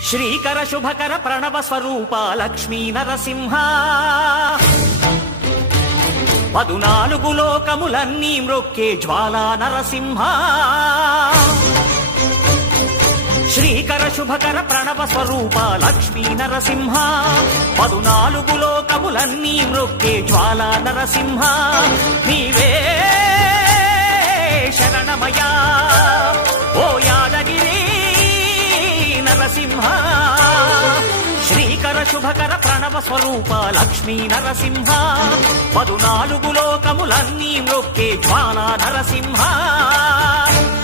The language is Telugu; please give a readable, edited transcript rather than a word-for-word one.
శ్రీకర శుభకర ప్రణవ స్వరూప లక్ష్మీ నరసింహ 14 లోకములన్నీ మ్రొక్కే జ్వాలా నరసింహ శ్రీకర శుభకర ప్రణవ స్వరూప లక్ష్మీ నరసింహ 14 లోకములన్నీ మ్రొక్కే జ్వాలా నరసింహ నీవే శరణమయా ఓ యాదగిరి నరసింహ శ్రీకర శుభకర ప్రణవ స్వరూప లక్ష్మీ నరసింహ 14 లోకములన్నీ మ్రొక్కే జ్వాలా నరసింహ